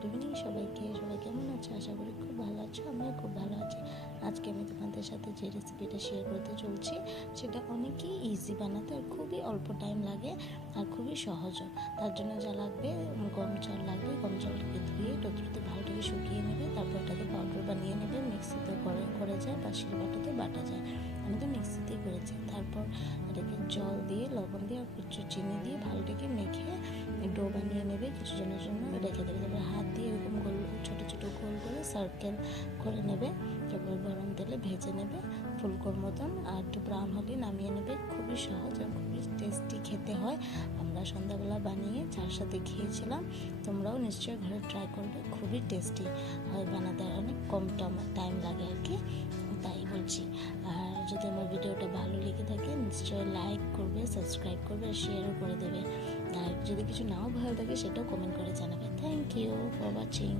Good evening সবাইকে। সবাই কেমন আছো? আশা করি খুব ভালো আছো। আমিও খুব ভালো আছি। আজকে আমি তোমাদের সাথে যে রেসিপিটা শেয়ার করতে চলছি সেটা অনেকই ইজি বানাতে, আর খুবই অল্প টাইম লাগে আর খুবই সহজও। তার জন্য যা লাগবে, গরম জল লাগবে। গরম জলটাকে ধুয়ে রোদ্রুতে ভালোটাকে শুকিয়ে নেবে, তারপর এটাকে পাউডার বানিয়ে নেবে। মিক্সিতে করে যায় বা শিলবাটাতে বাটা যায়, আমি তো মিক্সিতেই করেছি। তারপর এটাকে জল দিয়ে, লবণ দিয়ে আর কিছু চিনি দিয়ে ভালোটাকে মেখে ডো বানিয়ে নেবে। কিছুজনের জন্য রেখে দেবে। তারপর হাত দিয়ে এরকম গোল ছোটো ছোটো গোল করে সার্কেল করে নেবে। তারপর গরম তেলে ভেজে নেবে ফুলকোর মতন, আর একটু ব্রাউন হলে নামিয়ে নেবে। খুবই সহজ আর খুবই টেস্টি খেতে হয়। আমরা সন্ধ্যাবেলা বানিয়ে চার সাথে খেয়েছিলাম। তোমরাও নিশ্চয়ই ঘরে ট্রাই করবে, খুবই টেস্টি হয় বানাতে, আর অনেক কম টাইম লাগে আর কি, তাই বলছি। আর যদি আমার ভিডিওটা ভালো লেগে থাকে নিশ্চয়ই লাইক করবে, সাবস্ক্রাইব করবে আর শেয়ারও করে দেবে। আর যদি কিছু নাও ভালো থাকে সেটাও কমেন্ট করে জানাবে। Thank you for watching.